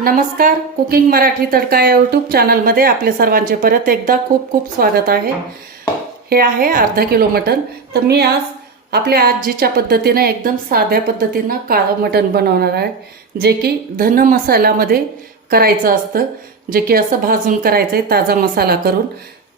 नमस्कार कुकिंग मराठी तडका या यूट्यूब चॅनलमध्ये आपले सर्वांचे परत एकदा खूप खूप स्वागत आहे. हे आहे अर्धा किलो मटण. तर मी आज आपल्या आजीच्या पद्धतीनं एकदम साध्या पद्धतीनं काळं मटण बनवणार आहे जे की धन मसाल्यामध्ये करायचं असतं जे की असं भाजून करायचं आहे ताजा मसाला करून.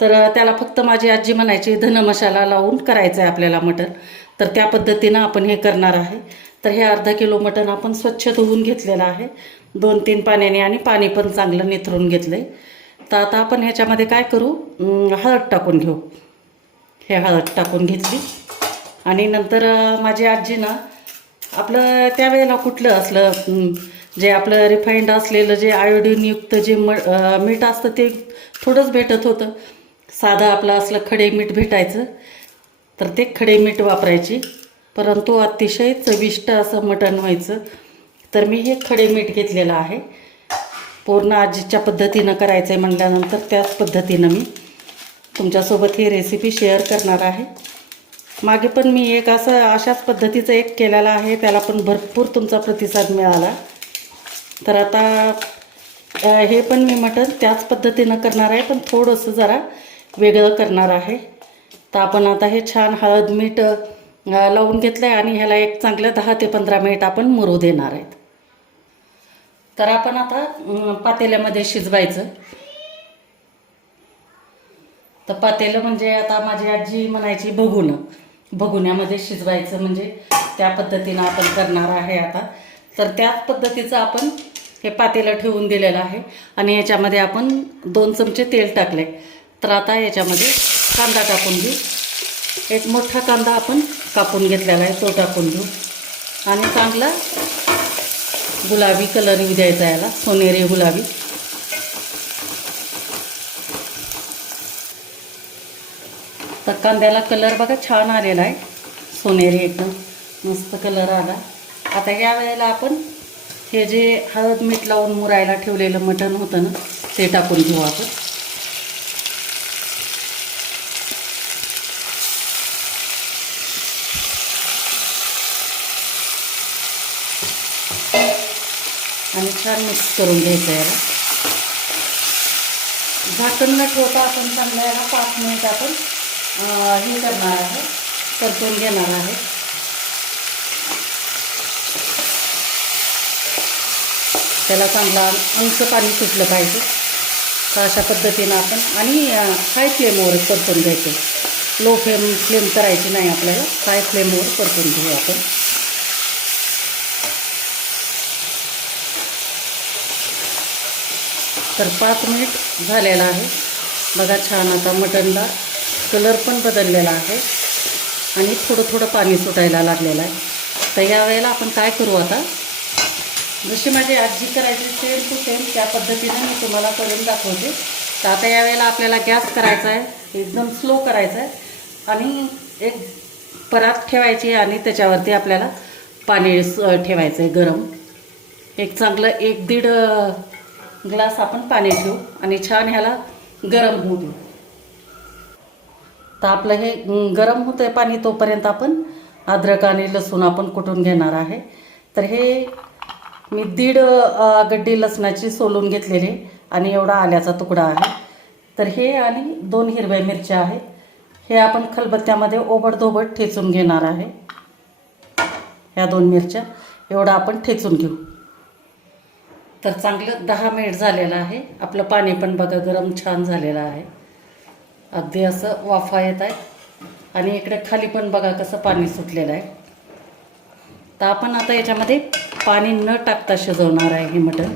तर त्याला फक्त माझी आजी म्हणायची धन मसाला लावून करायचं आहे आपल्याला मटण. तर त्या पद्धतीनं आपण हे करणार आहे. तर हे अर्धा किलो मटण आपण स्वच्छ धुवून घेतलेलं आहे. दोन तीन पाण्याने आणि पाणी पण चांगलं निथरून घेतलं आहे तर आता आपण ह्याच्यामध्ये काय करू? हळद टाकून घेऊ. हे हळद टाकून घेतली. आणि नंतर माझी आजी ना आपलं त्यावेळेला कुठलं असलं जे आपलं रिफाईंड असलेलं जे आयोडीनयुक्त जे म मीठ असतं ते थोडंच भेटत होतं. साधं आपलं असलं खडे मीठ भेटायचं. तर ते खडे मीठ वापरायची. परंतु अतिशय चविष्ट असं मटण व्हायचं. तर मी हे खडे मीठ घेतलेलं आहे. पूर्ण आजीच्या पद्धतीनं करायचं आहे म्हटल्यानंतर त्याच पद्धतीनं मी तुमच्यासोबत ही रेसिपी शेअर करणार आहे. मागे पण मी एक असं अशाच पद्धतीचं एक केलेलं आहे त्याला पण भरपूर तुमचा प्रतिसाद मिळाला. तर आता हे पण मी मटण त्याच पद्धतीनं करणार आहे पण थोडंसं जरा वेगळं करणार आहे. तर आपण आता हे छान हळद मीठ लावून घेतलं आहे आणि ह्याला एक चांगलं दहा ते पंधरा मिनिट आपण मुरू देणार आहेत. तर आपण आता पातेल्यामध्ये शिजवायचं. तर पातेलं म्हणजे आता माझी आजी म्हणायची बघून बघुण्यामध्ये शिजवायचं म्हणजे त्या पद्धतीनं आपण करणार आहे आता. तर त्याच पद्धतीचं आपण हे पातेलं ठेवून दिलेलं आहे आणि याच्यामध्ये आपण दोन चमचे तेल टाकले तर आता याच्यामध्ये कांदा टाकून घेऊ. एक मोठा कांदा आपण कापून घेतलेला आहे तो टाकून घेऊ. आणि चांगला गुलाबी कलर येऊ द्यायचा याला सोनेरी गुलाबी. तर कांद्याला कलर बघा छान आलेला आहे. सोनेरी एकदम मस्त कलर आला. आता या वेळेला आपण हे जे हळद मीठ लावून मुरायला ठेवलेलं मटण होतं ना ते टाकून घेऊ आपण. आणि छान मिक्स करून घ्यायचं याला. झाकण न ठेवता आपण चांगलं याला पाच मिनिट आपण हे करणार आहे परतून घेणार आहे. त्याला चांगला अंश पाणी सुटलं पाहिजे. तर अशा पद्धतीनं आपण आणि हाय फ्लेमवर परतून घ्यायचं. लो फ्लेम फ्लेम करायची नाही आपल्याला. हाय फ्लेमवर परतून घेऊ आपण. तर पाच मिनिट झालेला आहे. बघा छान आता मटणला कलर पण बदललेला आहे. आणि थोडं थोडं पाणी सुटायला लागलेलं आहे. तर या वेळेला आपण काय करू आता? जशी माझी आजी करायची सेम टू सेम त्या पद्धतीने मी तुम्हाला करून दाखवते. तर आता यावेळेला आपल्याला गॅस करायचा आहे. एकदम स्लो करायचा आहे. आणि एक परात ठेवायची आणि त्याच्यावरती आपल्याला पाणी ठेवायचं आहे गरम. एक चांगलं एक दीड ग्लास आपण पाणी घेऊ आणि छान ह्याला गरम होऊ देऊ. तर आपलं हे गरम होतं आहे पाणी तोपर्यंत आपण अद्रक आणि लसूण आपण कुटून घेणार आहे. तर हे मी दीड गड्डी लसणाची सोलून घेतलेली आणि एवढा आल्याचा तुकडा आहे. तर हे आणि दोन हिरव्या मिरच्या आहेत. हे आपण खलबत्त्यामध्ये ओबडधोबड ठेचून घेणार आहे. ह्या दोन मिरच्या एवढं आपण ठेचून घेऊ. तर चांगलं दहा मिनिट झालेलं आहे. आपलं पाणी पण बघा गरम छान झालेलं आहे. अगदी असं वाफा येत आहे आणि इकडे खाली पण बघा कसं पाणी सुटलेलं आहे. तर आपण आता याच्यामध्ये पाणी न टाकता शिजवणार आहे हे मटण.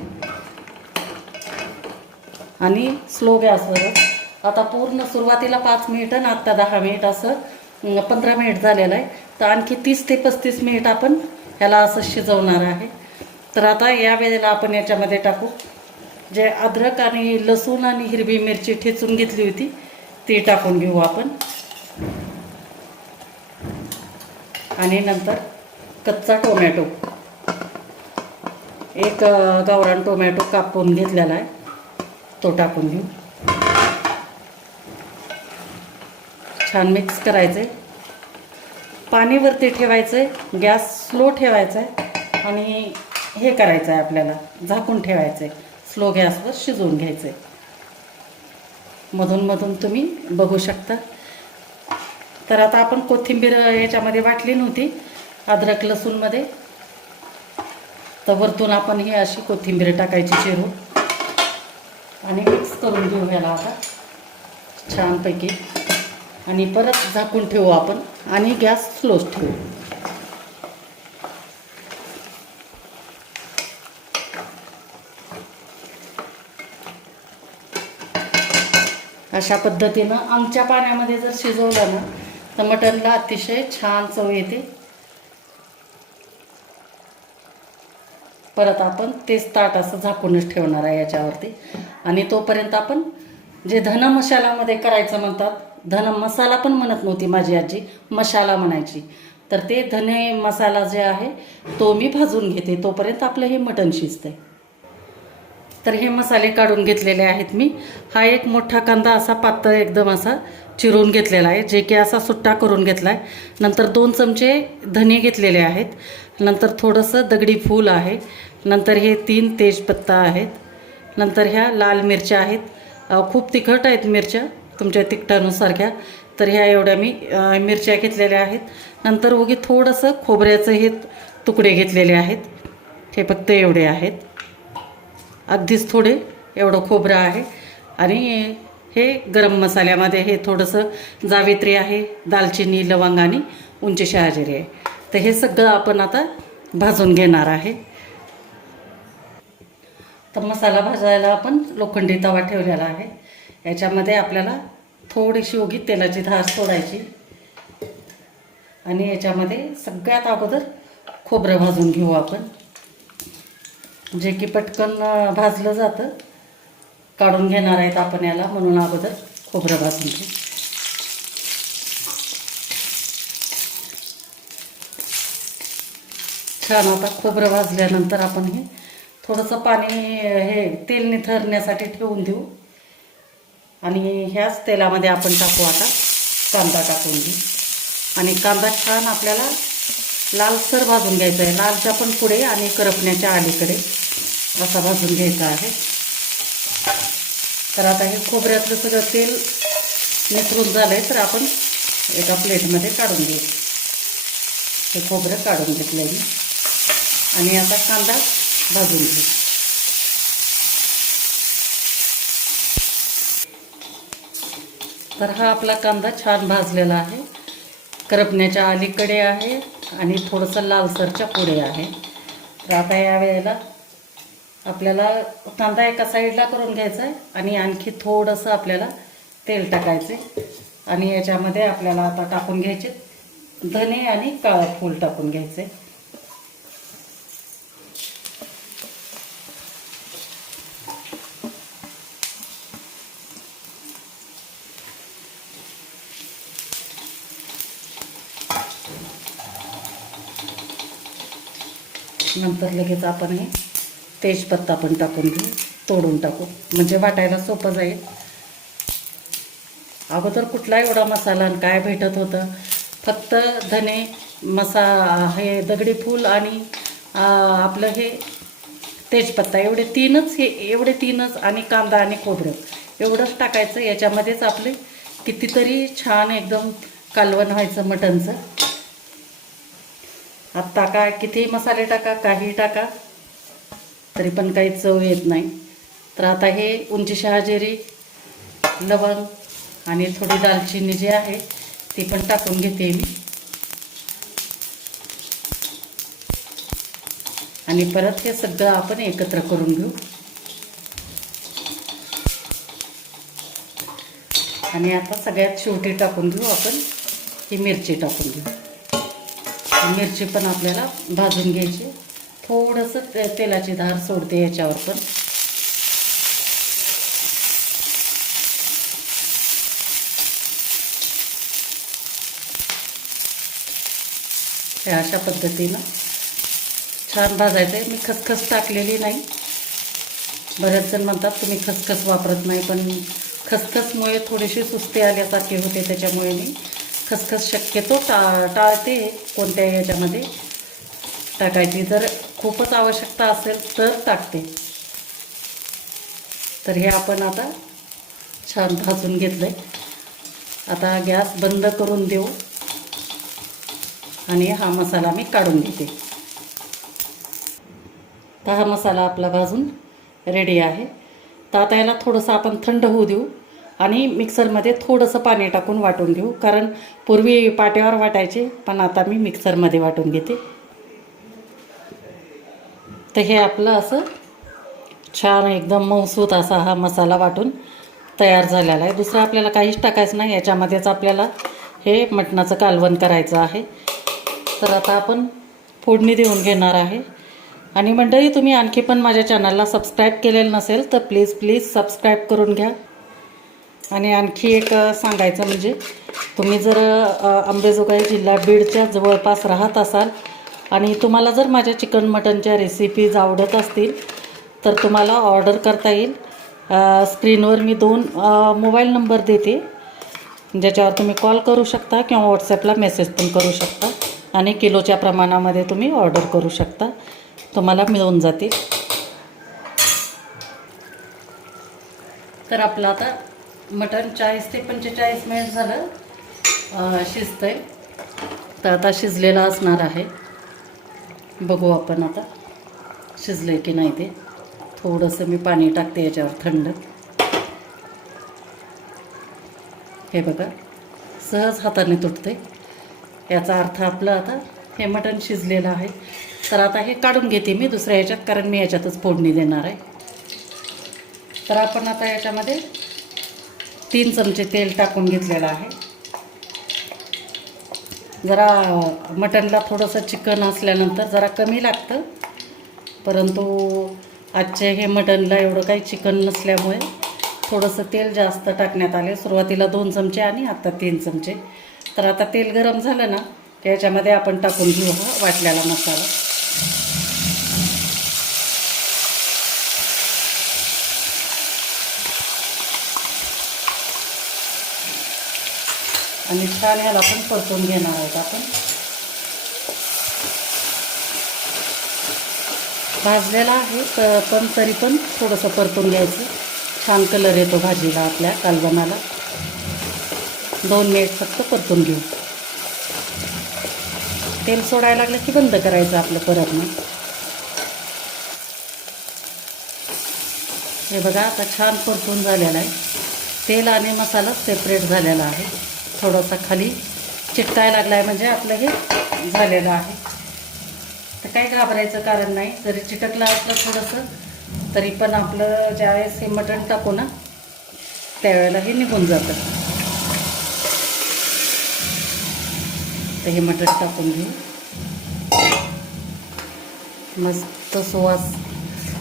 आणि स्लो गॅसवर. आता पूर्ण सुरुवातीला पाच मिनिट आणि आत्ता दहा मिनिट असं पंधरा मिनिट झालेलं आहे. तर आणखी तीस ते पस्तीस मिनिट आपण ह्याला असं शिजवणार आहे. तर आता या वेळेला आपण याच्यामध्ये टाकू. जे अद्रक आणि लसूण आणि हिरवी मिरची ठेचून घेतली होती ती टाकून घेऊ आपण. आणि नंतर कच्चा टोमॅटो. एक गावरान टोमॅटो कापून घेतलेला आहे. तो टाकून घेऊ. छान मिक्स करायचं आहे पाणीवरती ठेवायचं आहे गॅस स्लो ठेवायचा आहे आणि हे करायचं आहे आपल्याला. झाकून ठेवायचं आहे स्लो गॅसवर शिजवून घ्यायचं आहे मधून मधून तुम्ही बघू शकता. तर आता आपण कोथिंबीर याच्यामध्ये वाटली नव्हती. अद्रक लसूणमध्ये. तर वरतून आपण ही अशी कोथिंबीर टाकायची चिरून. आणि मिक्स करून घेऊ याला आता. छानपैकी. आणि परत झाकून ठेवू आपण. आणि गॅस स्लोच ठेवू. अशा पद्धतीनं आमच्या पाण्यामध्ये जर शिजवलं ना तर मटणला अतिशय छान चव येते. परत आपण तेच ताट असं झाकूनच ठेवणार आहे याच्यावरती. आणि तोपर्यंत आपण जे धन मसाल्यामध्ये करायचं म्हणतात धन मसाला पण म्हणत नव्हती माझी आजी मसाला म्हणायची. तर ते धने मसाला जे आहे तो मी भाजून घेते. तोपर्यंत आपलं हे मटण शिजतंय. तर हे मसाले काढून घेतलेले आहेत मी. हा एक मोठा कांदा असा पातळ एकदम असा चिरून घेतलेला आहे जे की असा सुट्टा करून घेतला आहे नंतर दोन चमचे धने घेतलेले आहेत. नंतर थोडंसं दगडी फूल आहे. नंतर हे तीन तेजपत्ता आहेत. नंतर ह्या लाल मिरच्या आहेत. खूप तिखट आहेत मिरच्या तुमच्या तिखटानुसार घ्या. तर ह्या एवढ्या मी मिरच्या घेतलेल्या आहेत. नंतर उगी थोडंसं खोबऱ्याचं हे तुकडे घेतलेले आहेत. हे फक्त एवढे आहेत. अगदीच थोडे एवढं खोबरं आहे. आणि हे गरम मसाल्यामध्ये हे थोडंसं जावेत्री आहे दालचिनी लवंग आणि उंची शहाजिरी आहे. तर हे सगळं आपण आता भाजून घेणार आहे. तर मसाला भाजायला आपण लोखंडी तवा ठेवलेला आहे. याच्यामध्ये आपल्याला थोडीशी उगी तेलाची धार सोडायची. आणि याच्यामध्ये सगळ्यात अगोदर खोबरं भाजून घेऊ आपण. जे की पटकन भाजलं जातं. काढून घेणार आहेत आपण याला म्हणून अगोदर खोबरं भाजून घेऊ. छान आता खोबरं भाजल्यानंतर आपण हे थोडंसं पाणी हे तेल निथरण्यासाठी ठेवून देऊ. आणि ह्याच तेलामध्ये आपण टाकू आता कांदा टाकून घेऊ आणि कांदा छान आपल्याला लालसर भाजून घ्यायचं आहे. लालच्या पण पुढे आणि करपण्याच्या अलीकडे असा भाजून घ्यायचा आहे. तर आता हे खोबऱ्यातलं सगळं तेल निसरून झालं आहे तर आपण एका प्लेटमध्ये काढून घेऊ. हे खोबरं काढून घेतलं आहे मी. आणि आता कांदा भाजून घेऊ. तर हा आपला कांदा छान भाजलेला आहे. करपण्याच्या अलीकडे आहे. आणि थोडंसं लालसरच्या पुढे आहे. तर आता या वेळेला आपल्याला कांदा एका साईडला करून घ्यायचा आहे आणि आणखी थोडंसं आपल्याला तेल टाकायचे आणि याच्यामध्ये आपल्याला आता टाकून घ्यायचे धने आणि काळं फूल टाकून घ्यायचे नंतर लगेच आपण हे तेजपत्ता पण टाकून घेऊ तोडून टाकू. म्हणजे वाटायला सोपं जाईल. अगोदर कुठला एवढा मसाला आणि काय भेटत होतं? फक्त धने मसा हे दगडी फूल आणि आपलं हे तेजपत्ता. एवढे तीनच हे एवढे तीनच आणि कांदा आणि खोबरं. एवढंच टाकायचं. याच्यामध्येच आपले कितीतरी छान एकदम कालवण व्हायचं मटणचं. आत्ता काय किती मसाले टाका काही टाका तरी पण काही चव येत नाही. तर आता हे उंची शहाजिरी लवंग आणि थोडी दालचिनी जी आहे ती पण टाकून घेते मी. आणि परत हे सगळं आपण एकत्र करून घेऊ. आणि आता सगळ्यात शेवटी टाकून घेऊ आपण ही मिरची टाकून घेऊ. मिरची पण आपल्याला भाजून घ्यायची. थोडंसं ते तेलाची धार सोडते याच्यावर पण. हे अशा पद्धतीनं छान भाजायचं आहे मी खसखस टाकलेली नाही. बरेच जण म्हणतात तुम्ही खसखस वापरत नाही. पण खसखसमुळे थोडीशी सुस्ती आल्यासारखी होते त्याच्यामुळे मी खसखस शक्यतो टा टाळते कोणत्या याच्यामध्ये. टाकायची जर खूपच आवश्यकता असेल तर टाकते. तर हे आपण आता छान भाजून घेतलं आहे आता गॅस बंद करून देऊ. आणि हा मसाला मी काढून घेते. तर हा मसाला आपला भाजून रेडी आहे. तर आता याला थोडंसं आपण थंड होऊ देऊ. आणि मिक्सरमध्ये थोडंसं पाणी टाकून वाटून घेऊ. कारण पूर्वी पाट्यावर वाटायचे पण आता मी मिक्सरमध्ये वाटून घेते. तर हे आपलं असं छान एकदम मऊसूत असा हा मसाला वाटून तयार झालेला आहे. दुसरं आपल्याला काहीच टाकायचं नाही. याच्यामध्येच आपल्याला हे मटणाचं कालवण करायचं आहे. तर आता आपण फोडणी देऊन घेणार आहे. आणि मंडळी तुम्ही आणखी पण माझ्या चॅनलला सबस्क्राईब केलेलं नसेल तर प्लीज प्लीज सबस्क्राईब करून घ्या. आणि आणखी एक सांगायचं म्हणजे तुम्ही जर अंबेजोगाई जिल्हा बीडच्या जवळपास राहत असाल आणि तुम्हाला जर माझ्या चिकन मटनच्या रेसिपीज आवडत असतील तर तुम्हाला ऑर्डर करता येईल. स्क्रीनवर मी दोन मोबाईल नंबर देते ज्याच्यावर तुम्ही कॉल करू शकता किंवा व्हॉट्सॲपला मेसेज पण करू शकता आणि किलोच्या प्रमाणामध्ये तुम्ही ऑर्डर करू शकता. तुम्हाला मिळून जातील. तर आपलं आता मटण चाळीस ते पंचेचाळीस मिनिट झालं शिजतं शिजतंय. तर आता शिजलेला असणार आहे. बघू आपण आता शिजलं की नाही ते. थोडंसं मी पाणी टाकते याच्यावर थंड. हे बघा सहज हाताने तुटते याचा अर्थ आपलं आता हे मटण शिजलेलं आहे. तर आता हे काढून घेते मी दुसऱ्या याच्यात कारण मी याच्यातच फोडणी देणार आहे. तर आपण आता याच्यामध्ये तीन चमचे तेल टाकून घेतलेलं आहे. जरा मटणला थोडंसं चिकन असल्यानंतर जरा कमी लागतं. परंतु आजचे हे मटणला एवढं काही चिकन नसल्यामुळे थोडंसं तेल जास्त टाकण्यात आले. सुरुवातीला दोन चमचे आणि आता तीन चमचे. तर आता तेल गरम झालं ना की याच्यामध्ये आपण टाकून घेऊ हा वाटलेला मसाला. आणि छान ह्याला पण परतून घेणार आहोत आपण. भाजलेला आहे पण तरी पण थोडंसं परतून घ्यायचं. छान कलर येतो भाजीला आपल्या कालवणाला. दोन मिनिट फक्त परतून घेऊ. तेल सोडायला लागलं की बंद करायचं आपलं परत मग. हे बघा आता छान परतून झालेला आहे. तेल आणि मसाला सेपरेट झालेला आहे. थोडासा खाली चिटकायला लागला आहे म्हणजे आपलं हे झालेलं आहे. तर काही घाबरायचं कारण नाही जरी चिटकलं असलं थोडंसं तरी पण आपलं ज्यावेळेस हे मटण टाकू ना त्यावेळेला हे निघून जातं. तर हे मटण टाकून घेऊ. मस्त सुवास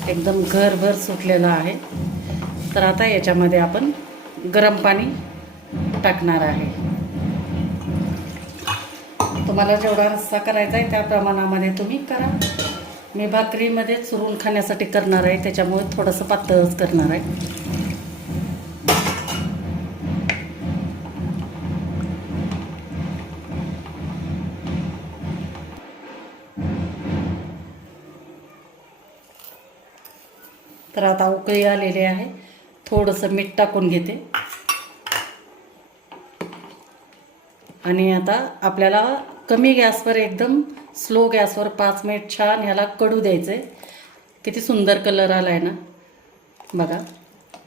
एकदम घरभर सुटलेला आहे. तर आता याच्यामध्ये आपण गरम पाणी टाकणार आहे. तुम्हाला जेवढा रस्सा करायचा आहे त्या प्रमाणामध्ये तुम्ही करा. मी भाकरीमध्ये चुरून खाण्यासाठी करणार आहे त्याच्यामुळे थोडंसं पातळच करणार आहे. तर आता उकळी आलेली आहे. थोडंसं मीठ टाकून घेते. आणि आता आपल्याला कमी गॅसवर एकदम स्लो गॅसवर पाच मिनिट छान ह्याला कडू द्यायचं. आहे किती सुंदर कलर आला आहे ना. बघा.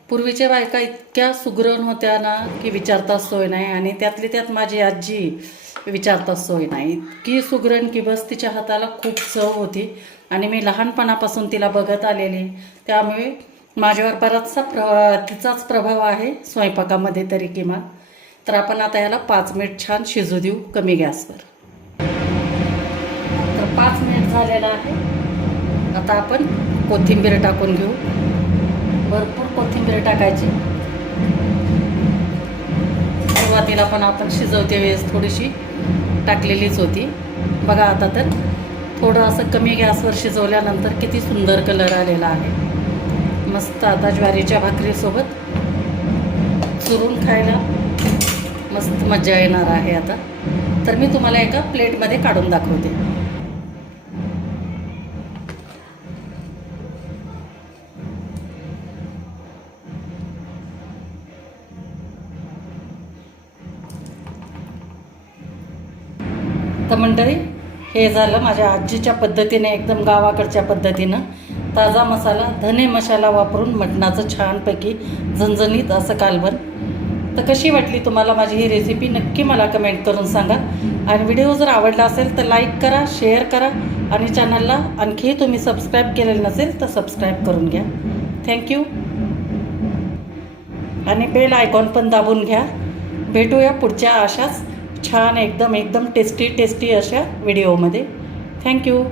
पूर्वीच्या बायका इतक्या सुगरण होत्या ना की विचारता सोय नाही. आणि त्यातली त्यात माझी आजी विचारता सोय नाही. इतकी सुगरण की बस तिच्या हाताला खूप चव होती. आणि मी लहानपणापासून तिला बघत आलेली. त्यामुळे माझ्यावर बराचसा प्र तिचाच प्रभाव आहे स्वयंपाकामध्ये तरी किमान. तर आपण आता याला पाच मिनिट छान शिजू देऊ कमी गॅसवर. पाच मिनिट झालेला आहे. आता आपण कोथिंबीर टाकून घेऊ. भरपूर कोथिंबीर टाकायची. सुरुवातीला पण आपण शिजवते वेळेस थोडीशी. टाकलेलीच होती. बघा आता तर थोडं असं कमी गॅसवर शिजवल्यानंतर किती सुंदर कलर आलेला आहे. मस्त आता ज्वारीच्या भाकरीसोबत चुरून खायला मस्त मजा येणार आहे आता. तर मी तुम्हाला एका प्लेटमध्ये काढून दाखवते. मंडळी हे झालं माझ्या आजीच्या पद्धतीने एकदम गावाकडच्या पद्धतीनं. ताजा मसाला धने मसाला वापरून मटणाचं छानपैकी झणझणीत असं कालवण. तर कशी वाटली तुम्हाला माझी ही रेसिपी नक्की मला कमेंट करून सांगा. आणि व्हिडिओ जर आवडला असेल तर लाईक करा शेअर करा. आणि चॅनलला आणखी तुम्ही सबस्क्राईब केलेलं नसेल तर सबस्क्राईब करून घ्या. थँक्यू आणि बेल आयकॉन पण दाबून घ्या. भेटूया पुढच्या अशाच छान एकदम एकदम टेस्टी टेस्टी अशा व्हिडिओमध्ये थँक्यू